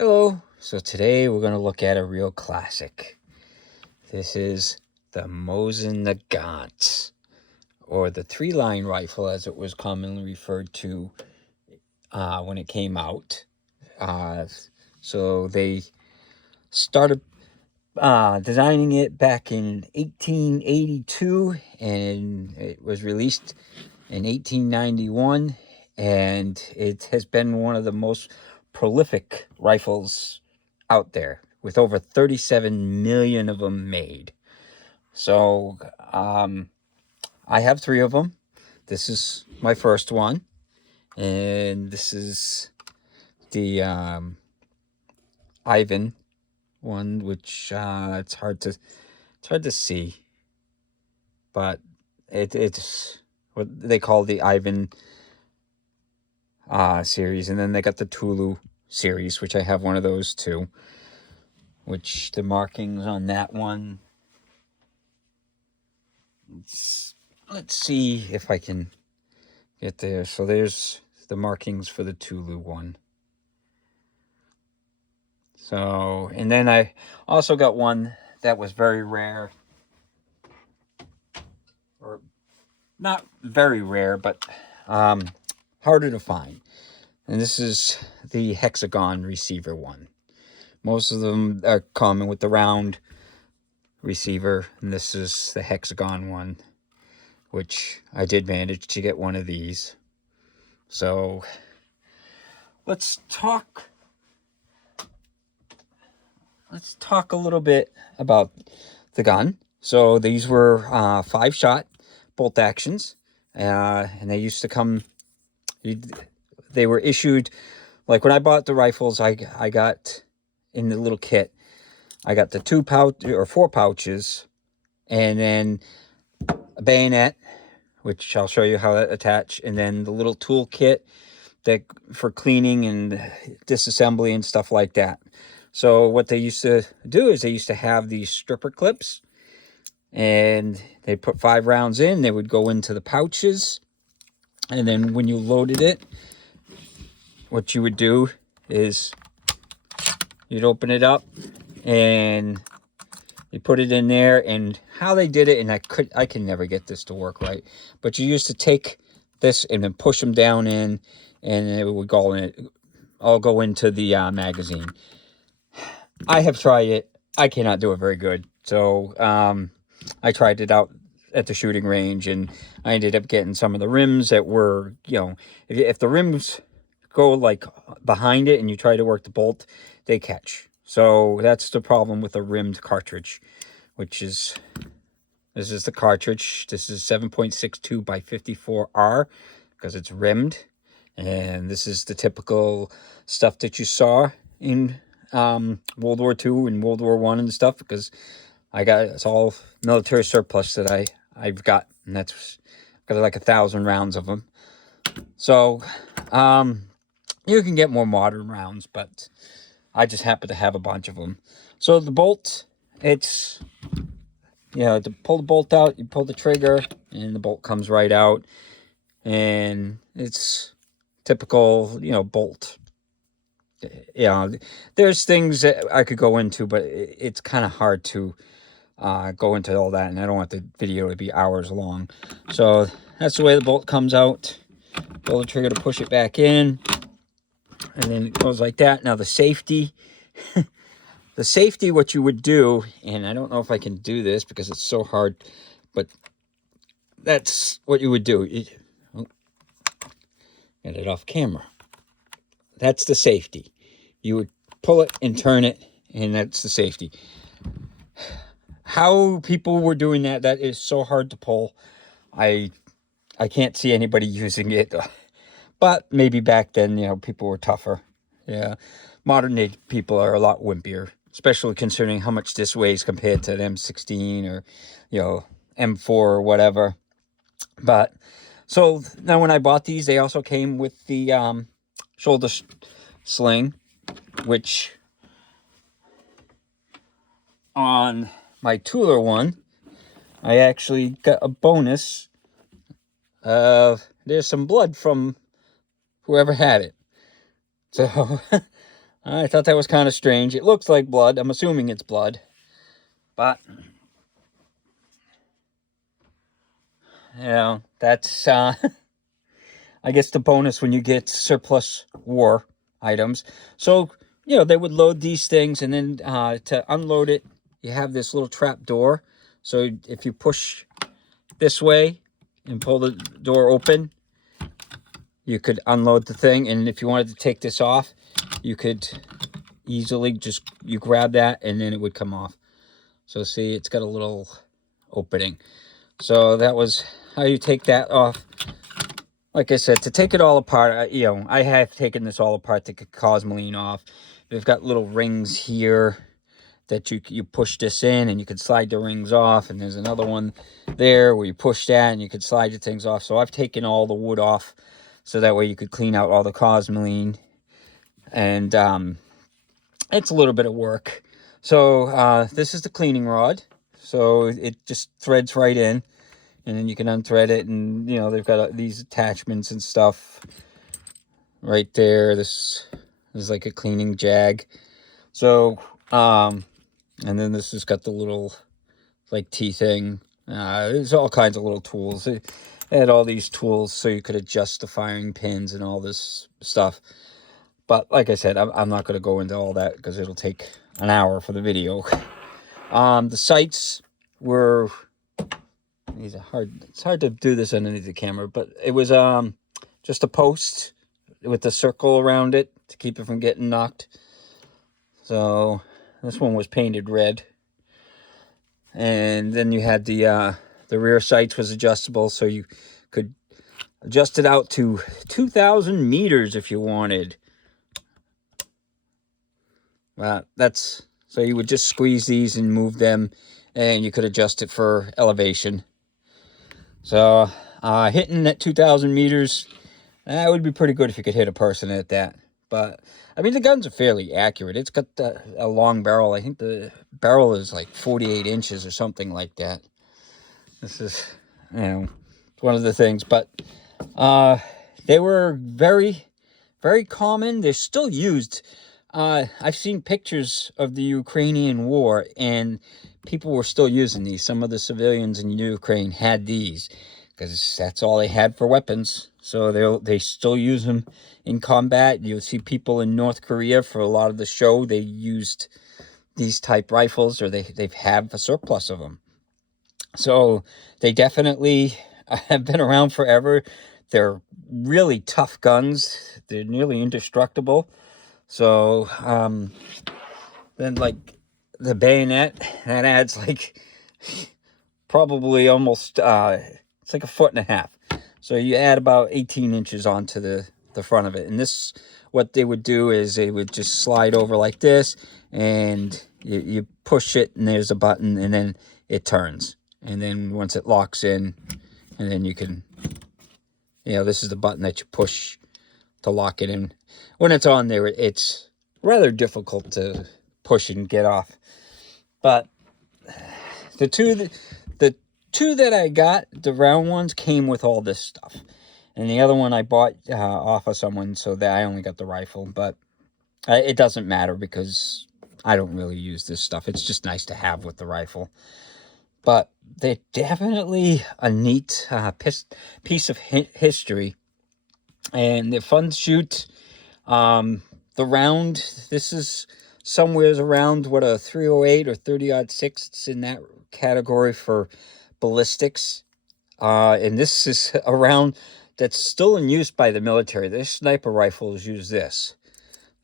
Hello. So today we're going to look at a real classic. This is the Mosin Nagant, or the three-line rifle as it was commonly referred to when it came out. So they started designing it back in 1882, and it was released in 1891, and it has been one of the most prolific rifles out there, with over 37 million of them made. So I have three of them. This is my first one, and this is the Ivan one, which it's hard to see, but it's what they call the Ivan series. And then they got the Tulu series, which I have one of those too, which the markings on that one, let's see if I can get there. So there's the markings for the Tulu one. So, and then I also got one that was very rare, or not very rare, but harder to find. And this is the hexagon receiver one. Most of them are common with the round receiver, and this is the hexagon one, which I did manage to get one of these. So let's talk a little bit about the gun. So these were 5-shot bolt actions, and they used to come, they were issued, like when I bought the rifles, I got in the little kit, I got the 4 pouches, and then a bayonet, which I'll show you how that attach, and then the little tool kit that for cleaning and disassembly and stuff like that. So what they used to do is they used to have these stripper clips, and they put 5 rounds in. They would go into the pouches, and then when you loaded it, what you would do is you'd open it up and you put it in there. And how they did it, and I can never get this to work right, but you used to take this and then push them down in, and it would all go into the magazine. I have tried it. I cannot do it very good. So I tried it out at the shooting range, and I ended up getting some of the rims that were, if the rims go like behind it and you try to work the bolt, they catch. So that's the problem with a rimmed cartridge, which is, this is the cartridge. This is 7.62 by 54R because it's rimmed. And this is the typical stuff that you saw in World War II and World War I and stuff, because it's all military surplus that I've got, and that's got like 1,000 rounds of them. So you can get more modern rounds, but I just happen to have a bunch of them. So the bolt, it's, to pull the bolt out, you pull the trigger and the bolt comes right out, and it's typical, bolt. There's things that I could go into, but it's kind of hard to go into all that, and I don't want the video to be hours long. So that's the way the bolt comes out. Pull the trigger to push it back in, and then it goes like that. Now the safety, what you would do, and I don't know if I can do this because it's so hard, but that's what you would do. Get it off camera. That's the safety. You would pull it and turn it, and that's the safety. How people were doing that is so hard to pull. I can't see anybody using it. But maybe back then, people were tougher. Yeah. Modern day people are a lot wimpier, especially considering how much this weighs compared to an M16 or, M4 or whatever. But so now when I bought these, they also came with the shoulder sling, which on my Tooler one, I actually got a bonus. There's some blood from whoever had it. So I thought that was kind of strange. It looks like blood. I'm assuming it's blood. But, you know, that's, I guess, the bonus when you get surplus war items. So, you know, they would load these things, and then to unload it, you have this little trap door. So if you push this way and pull the door open, you could unload the thing. And if you wanted to take this off, you could easily just, you grab that and then it would come off. So see, it's got a little opening. So that was how you take that off. Like I said, to take it all apart, you know, I have taken this all apart to get Cosmoline off. They've got little rings here that you push this in and you can slide the rings off. And there's another one there where you push that and you can slide the things off. So I've taken all the wood off so that way you could clean out all the Cosmoline. And it's a little bit of work. So this is the cleaning rod. So it just threads right in. And then you can unthread it, and you know they've got these attachments and stuff right there. This is like a cleaning jag. So, and then this has got the little like T thing. There's all kinds of little tools. It had all these tools so you could adjust the firing pins and all this stuff. But like I said, I'm not going to go into all that because it'll take an hour for the video. The sights were. It's hard to do this underneath the camera, but it was just a post with a circle around it to keep it from getting knocked. So this one was painted red. And then you had the rear sights was adjustable, so you could adjust it out to 2,000 meters if you wanted. So you would just squeeze these and move them, and you could adjust it for elevation. So, hitting at 2,000 meters, that would be pretty good if you could hit a person at that. But, I mean, the guns are fairly accurate. It's got a long barrel. I think the barrel is like 48 inches or something like that. This is, you know, one of the things. But they were very, very common. They're still used. I've seen pictures of the Ukrainian war, and people were still using these. Some of the civilians in Ukraine had these because that's all they had for weapons. So they still use them in combat. You'll see people in North Korea for a lot of the show. They used these type rifles, or they have a surplus of them. So they definitely have been around forever. They're really tough guns. They're nearly indestructible. So, then like the bayonet, that adds like probably almost, it's like 1.5 feet. So you add about 18 inches onto the front of it. And this, what they would do is they would just slide over like this, and you push it, and there's a button, and then it turns. And then once it locks in, and then you can, you know, this is the button that you push to lock it in. When it's on there, it's rather difficult to push and get off. But the two that I got, the round ones, came with all this stuff. And the other one I bought off of someone, so that I only got the rifle. But it doesn't matter because I don't really use this stuff. It's just nice to have with the rifle. But they're definitely a neat piece of history. And they're fun to shoot. The round, this is somewhere around what, a 308 or 30-06. It's in that category for ballistics. And this is a round that's still in use by the military. Their sniper rifles use this.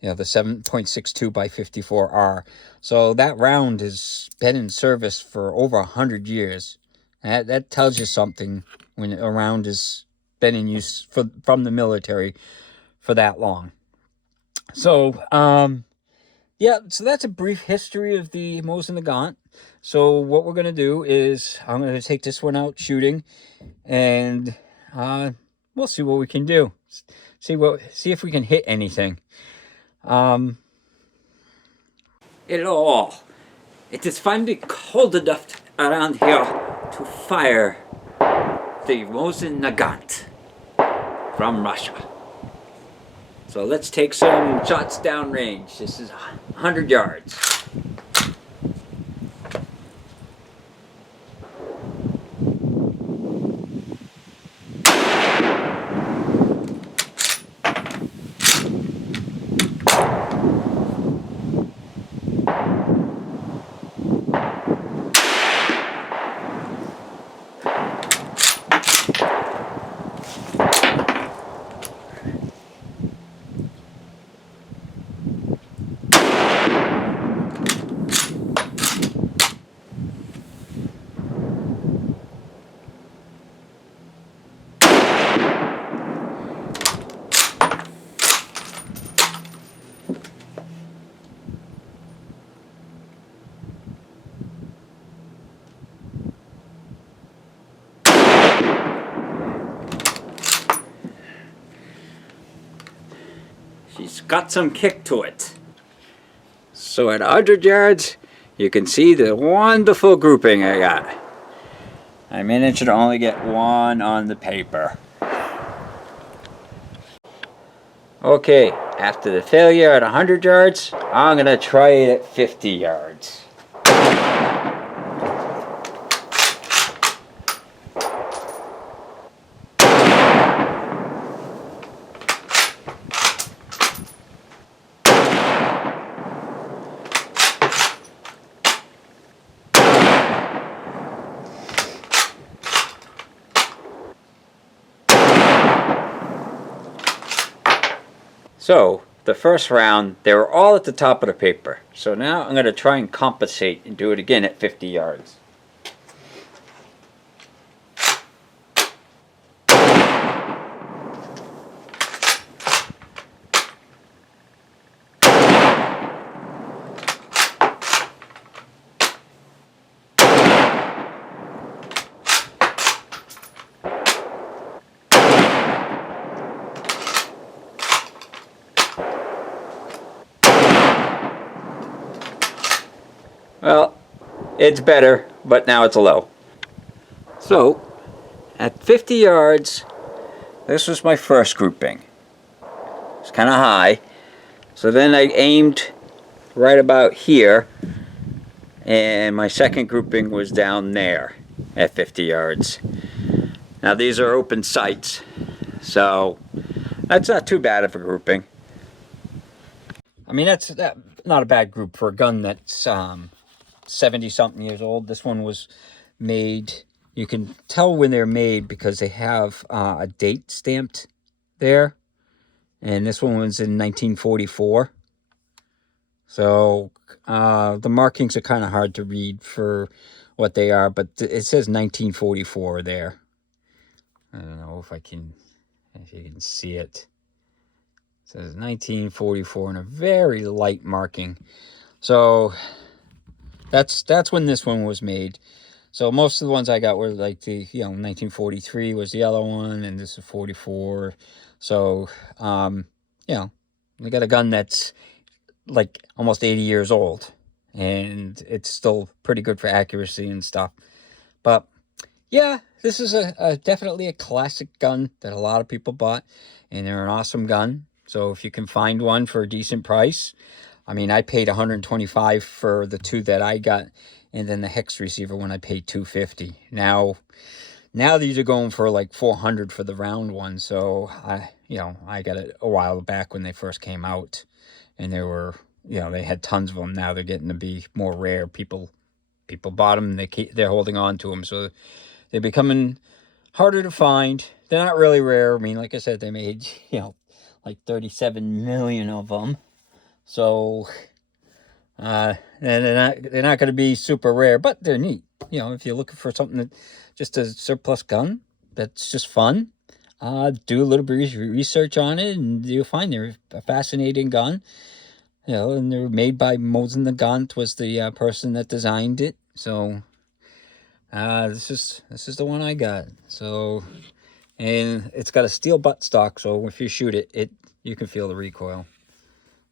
You know, the 7.62 by 54R. So that round has been in service for over 100 years. That tells you something when a round has been in use from the military for that long. So, yeah, so that's a brief history of the Mosin Nagant. So what we're going to do is I'm going to take this one out shooting, and we'll see what we can do. See if we can hit anything. Hello all. It is finally cold enough around here to fire the Mosin Nagant from Russia. So let's take some shots downrange. This is 100 yards. She's got some kick to it. So at 100 yards, you can see the wonderful grouping I got. I managed to only get one on the paper. Okay, after the failure at 100 yards, I'm gonna try it at 50 yards. So, the first round, they were all at the top of the paper. So now I'm going to try and compensate and do it again at 50 yards. Well, it's better, but now it's low. So, at 50 yards, this was my first grouping. It's kind of high. So then I aimed right about here, and my second grouping was down there at 50 yards. Now these are open sights, so that's not too bad of a grouping. I mean, that's not a bad group for a gun that's 70-something years old. This one was made, you can tell when they're made because they have a date stamped there. And this one was in 1944. So the markings are kind of hard to read for what they are, but it says 1944 there. I don't know if you can see it. It says 1944 in a very light marking. So that's when this one was made. So most of the ones I got were like 1943 was the yellow one, and this is 44. So, they got a gun that's like almost 80 years old, and it's still pretty good for accuracy and stuff. But yeah, this is definitely a classic gun that a lot of people bought, and they're an awesome gun. So if you can find one for a decent price, I mean, I paid $125 for the two that I got, and then the hex receiver when I paid $250. Now these are going for like $400 for the round one. So I got it a while back when they first came out, and they were, they had tons of them. Now they're getting to be more rare. People bought them, and they're holding on to them. So they're becoming harder to find. They're not really rare. I mean, like I said, they made, like 37 million of them. So, and they're not going to be super rare, but they're neat. If you're looking for something that just a surplus gun that's just fun, do a little bit of research on it, and you'll find they're a fascinating gun. And they were made by Mosin Nagant, was the person that designed it. So, this is the one I got. So, and it's got a steel buttstock, so if you shoot it, you can feel the recoil.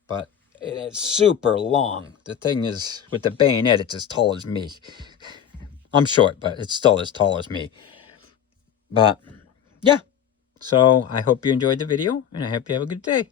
But it's super long. The thing is, with the bayonet, it's as tall as me. I'm short, but it's still as tall as me. But, yeah. So, I hope you enjoyed the video, and I hope you have a good day.